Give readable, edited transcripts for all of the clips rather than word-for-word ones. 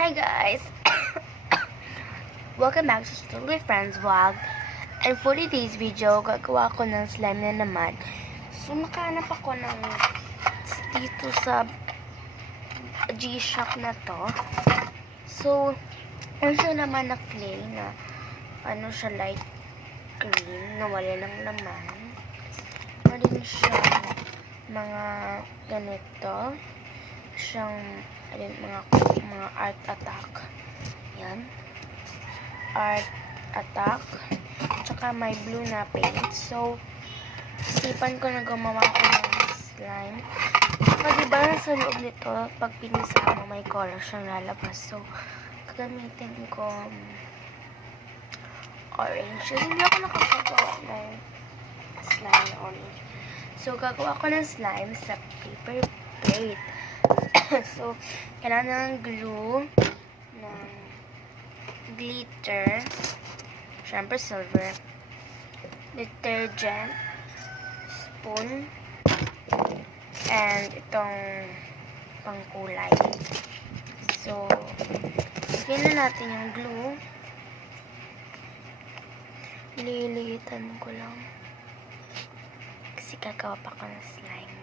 Hi guys! Welcome back to Still with Friends vlog. And for today's video, gagawa ko ng slime na naman. So, nakahanap ako ng dito sa G-Shock na to. So, ano siya naman na clay na ano siya light green na wala ng laman. Marin siya mga ganito. Siyang alin, mga art attack. Yan. Art attack. Tsaka may blue na paint. So, isipan ko na gumawa ko ng slime. Tsaka diba sa loob nito, pag pinisa mo, may color siyang lalabas. So, gagamitin ko orange. Kasi hindi ako nakakagawa ng slime na orange. So, gagawa ko ng slime sa paper plate. So, kailangan ng glue, ng glitter, syempre silver, detergent, spoon, and itong pangkulay. So, lagyan na natin yung glue. Liliitan ko lang. Kasi gagawa pa ko ng slime.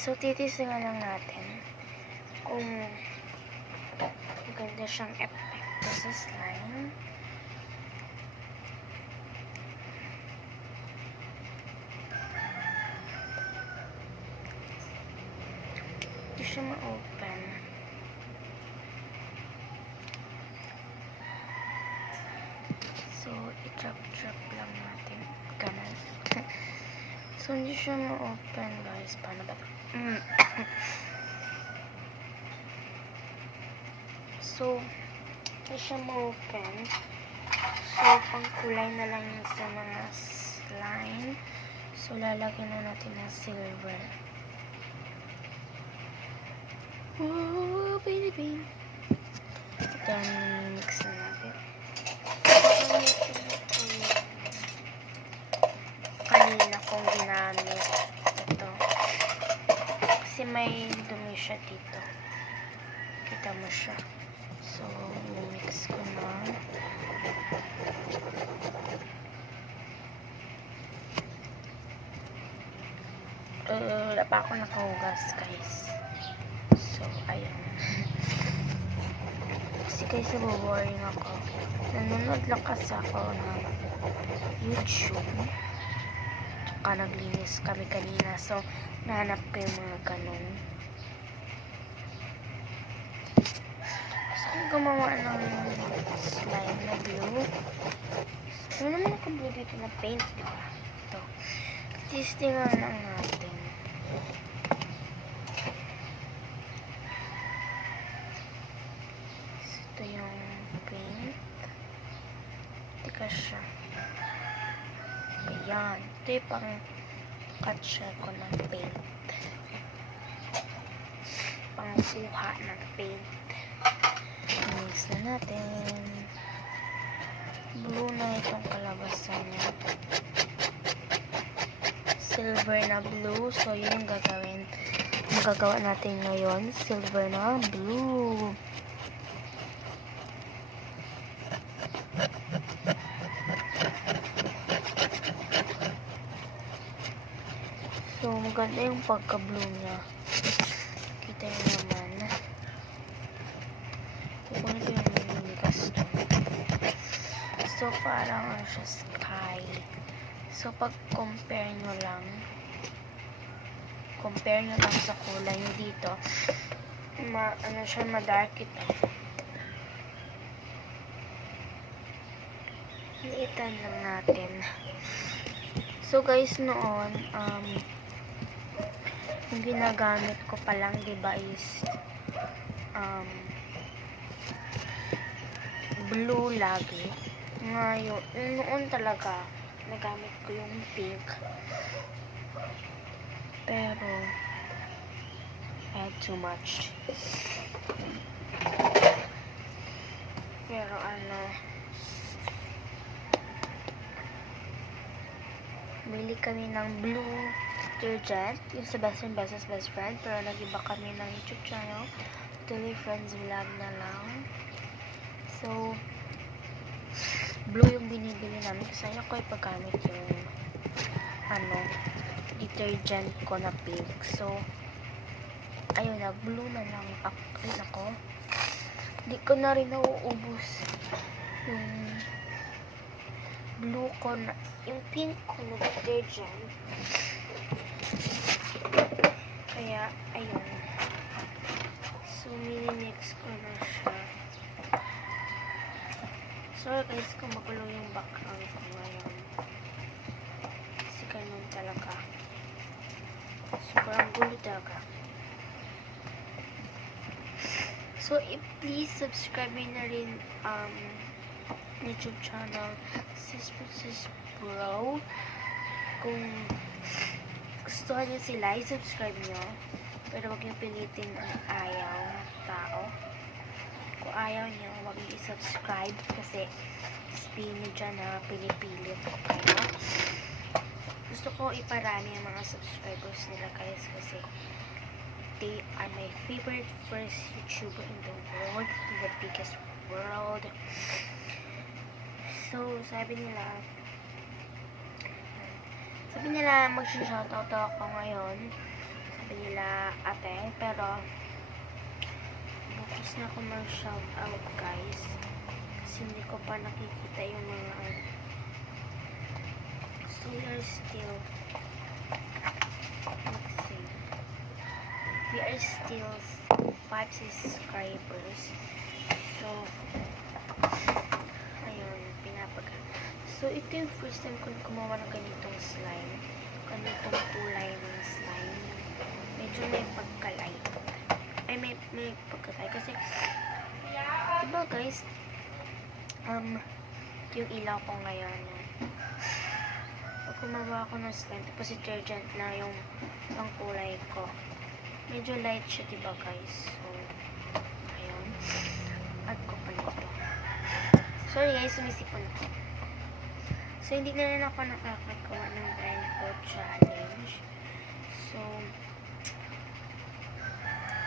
So, titisingan lang natin kung maganda siyang epekto sa slime. Hindi siya ma-open. So, i-drop lang natin. Ganun. So, hindi siya ma-open, guys. Paano ba ito? So, hindi siya ma-open. So, pangkulay na lang yun sa mga slime. So, lalagyan na natin ng silver. Ooh, baby. Then, mix na natin. Kanina kong ginamit ito. Kasi may dumi siya dito. Kita mo siya. So, mix ko na. Wala pa ako nakahugas, guys. So, ayun. Kasi guys, naboboring ako. Nanonood lang kasi ako ng YouTube. Tsaka naglinis kami kanina. So, nahanap ko yung mga ganun. Gusto kong gumawa ng slime na blue. Ano naman naka-blue dito na paint, diba? Ito. Testingan lang natin. So, ito yung paint. Tika siya. Ayan. Ito yung pang-catch ko ng paint. Pang-kuha ng paint. Mix na natin. Blue na itong kalabasan niya. Silver na blue. So, yun yung gagawin. Magagawa natin ngayon. Silver na blue. So, maganda yung pagka-blue niya. Kita nyo naman. Kukunin ko yung minigas to. So, parang ano siya, sky. So, pag-compare nyo lang sa kulay nyo dito, ano siya, ma-dark ito. Liitan lang natin. So, guys, noon, yung ginagamit ko pa lang, diba, is blue lagi. Ngayon, noon talaga, nagamit ko yung pink. Pero, I had too much. Pero, bili kami ng blue. detergent, yung sa Best Friend vs. Best Friend, pero nag-iba kami ng YouTube channel. Totally Friends Vlog na lang. So, blue yung binibili namin kasi ayaw ko ipagkamit yung detergent ko na pink. So, ayun na, blue na lang ako. Hindi ko na rin nauubos yung blue ko na, yung pink ko na detergent. Kaya, ayun. So, mini-mix ko na siya. Sorry guys kung magulo yung background ko ngayon. Kasi ganun talaga. Sobrang gulo talaga. So, please subscribe na rin YouTube channel Sis Bro. Kung gusto nyo sila, i-subscribe nyo. Pero huwag nyo pilitin ang ayaw ng tao. Kung ayaw nyo, huwag nyo i-subscribe kasi sabihin nyo dyan na pinipilit ko kayo. Gusto ko iparami ang mga subscribers nila guys kasi they are my favorite first YouTuber in the world, in the biggest world. So, sabi nila mag-shoutout ako ngayon. Sabi nila ate, pero bukas na ako mag-shoutout guys. Kasi hindi ko pa nakikita yung mga so we are still, let's see, we are still 5 subscribers. So, ayun, so ito yung first time ko gumawa ng ganitong slime, ganitong kulay ng slime. Medyo may pagka-light, ay may pagka-light kasi diba guys, yung ilaw ko ngayon, pag gumawa ako ng slime tapos detergent na yung pang kulay ko, medyo light siya diba guys. So ayun, add ko pa nito. Sorry guys, sumisipon ako. So hindi na rin ako nakakagawa ng blindfold challenge. So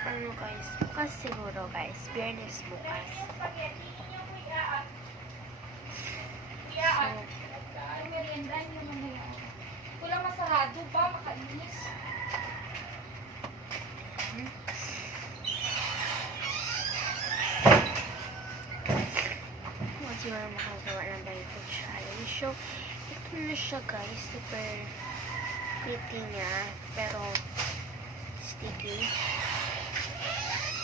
ano guys, bukas siguro guys, Biyernes bukas. So, kulang masarado ba? Makainis. siguro makagawa ng blindfold challenge. So, ito na siya guys, super pretty niya, pero sticky.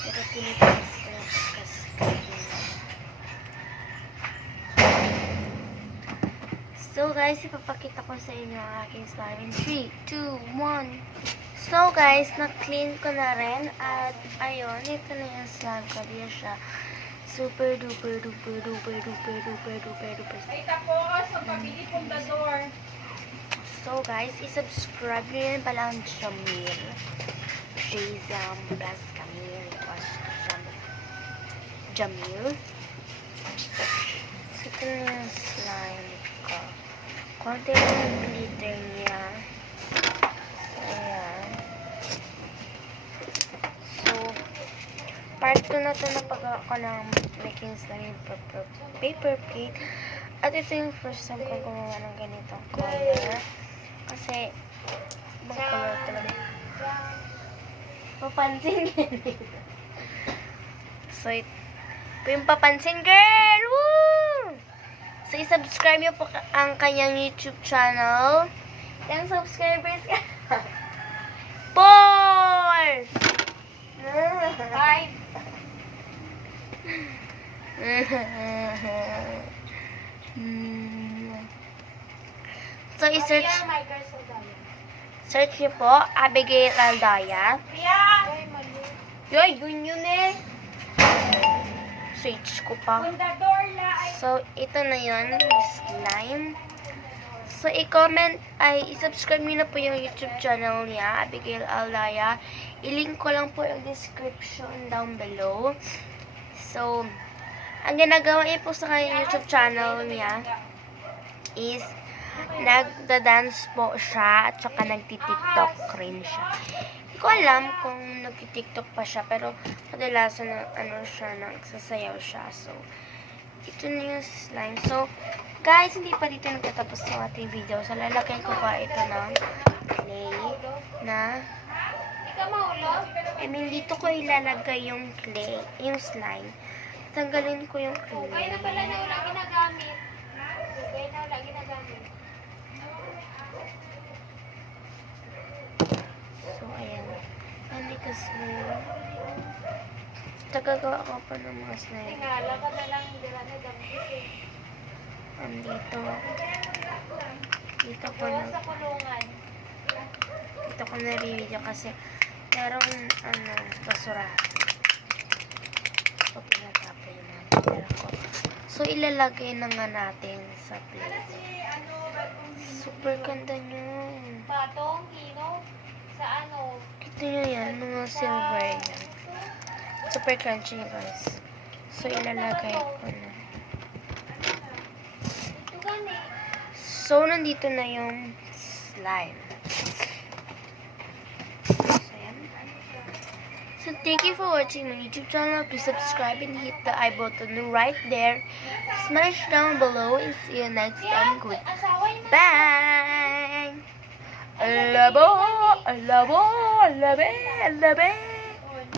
Pero tinipas ko na kasi so guys, ipapakita ko sa inyo ang aking slime in 3, 2, 1. So guys, na-clean ko na rin at ayun, ito na yung slime ko. Diyan siya. Super duper duper duper duper duper duper duper. Ay tapos, magpabili pundador. So guys, i-subscribe nyo yan pala ang Jamil. Jazam plus Camille. Jamil. So ito na yung slime ko. Konti lang yung glitter niya. Ayan. So, part 2 na ito na pagawa ko ng making slime paper plate. At ito yung first time ko gumawa ng ganitong color. Kasi, ibang color talaga. Papansin ganito. So, ito yung papansin girl! Woo! So, i-subscribe niyo po ang kanyang YouTube channel. Ilang subscribers ka? 4! 5. So, search niyo po, Abigail Aldaya. Yoy, yun eh. Search ko pa. Pundador la ay So, ito na yun, slime. So, i-comment, i-subscribe niyo na po yung YouTube channel niya, Abigail Aldaya. I-link ko lang po yung description down below. So, ang ginagawa niya po sa kanyang YouTube channel niya is, nagda-dance po siya at saka nagti-tiktok rin siya. Hindi ko alam kung nagti-tiktok pa siya, pero kadalasan siya, nagsasayaw siya. So, ito na yung slime. So, guys, hindi pa dito nagtatapos yung ating video. So, lalagyan ko pa ito ng clay na dito ko ilalagay yung clay, yung slime. Tanggalin ko yung clay. Kaya na pala na wala ginagamit. Kaya na wala ginagamit. So, ayan. Hindi kasi tagagawa ko pa ng mga slime. Tingala ka na lang, hindi na nagamit eh. Dito ko Gawa na, sa kulungan. dito ko na review kasi merong basura. So, pinatapay yung mga tira ko. So, ilalagay na nga natin sa plate. Super ganda nyo. Patong, hino, sa ano. Kita nyo yan, mga silver yan. Super crunchy, guys. So, ilalagay ko na. Ito gani. So, nandito na yung slime. So, yan. So, thank you for watching my YouTube channel. Please subscribe and hit the I button right there. Smash down below and see you next time. Asawa yun. Bye! I love it, I love it, I love it.